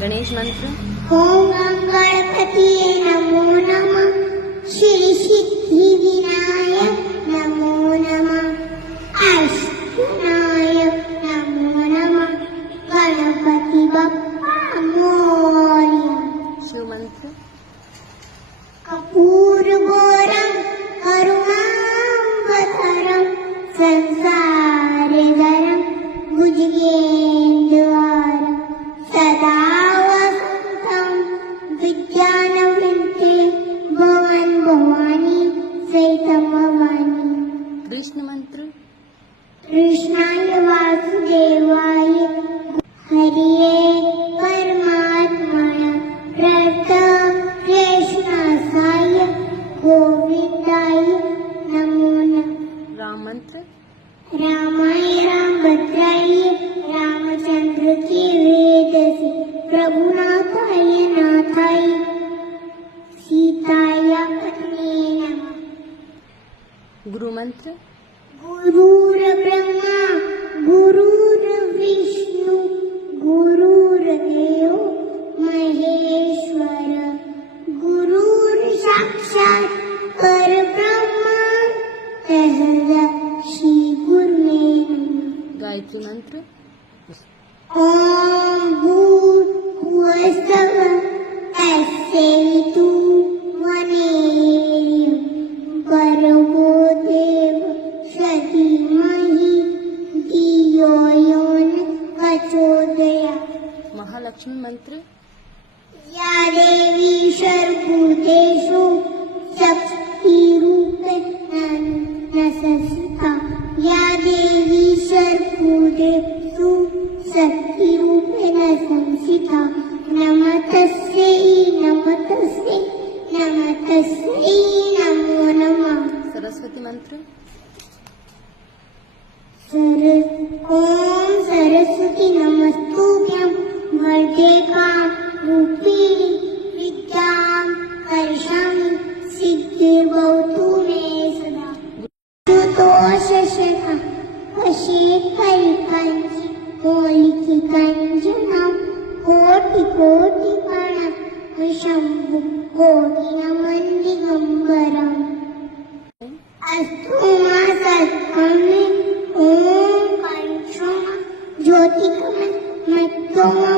गणेश मंत्र। ओम गणपतिये नमो नमः। श्री सिद्धि विनायक नमो नमः। अष्टनायक नमो नमः। गणपति बप्पा मोरया। शिव मंत्र। अपूर्वोरं करुणावतारं संसारधरं भुजगेन्द्रहारं सदा वसन्तं विद्यानवन्ते भवन भवानी सहितं भवानी। कृष्ण मंत्र। कृष्णाय वासुदेवाय हरिये परमात्मने कृष्णाय गोविंदाय नमो नमः। राम मंत्र। रामाय रामभद्राय रामचंद्र के वेद से प्रभुनाथाय नाथाय सीताय पत्नी नमः। गुरु मंत्र। गुरुर्ब्रह्मा गुरुर्विष्णु गुरुर्देव महेश्वर गुरुर्साक्षात् परब्रह्म तस्मै श्री गुरुवे नमः। गायत्री मंत्र। ओम भूर्भुवस्सुवः तत्सवितुर्वरेण्यं भर्गो देवस्य धीमहि धियो यो न प्रचोदयात्। महालक्ष्मी मंत्र। या देवी सर्वभूतेषु शक्तिरूपेण संस्थिता या देवी सर्वभूतेषु शक्तिरूपेण संस्थिता नमस्तस्यै नमस्तस्यै नमस्तस्यै नमो नमः। सरस्वती मंत्र। ओम सरस्वती नमस्तुभ्यं वरदे रूपिणी विद्यां करिष्यामि सिद्धिर्भवतु मे सदा। सुतोषशेखा वशेखरिकाञ्चि कोलिकिकाञ्चनं कोटिकोटिप्रणतं शम्भु कोटिनमन दिगम्बरम्। अस्तु मा सत्कर्मे ओम काञ्चन ज्योतिकमय मत्तोमा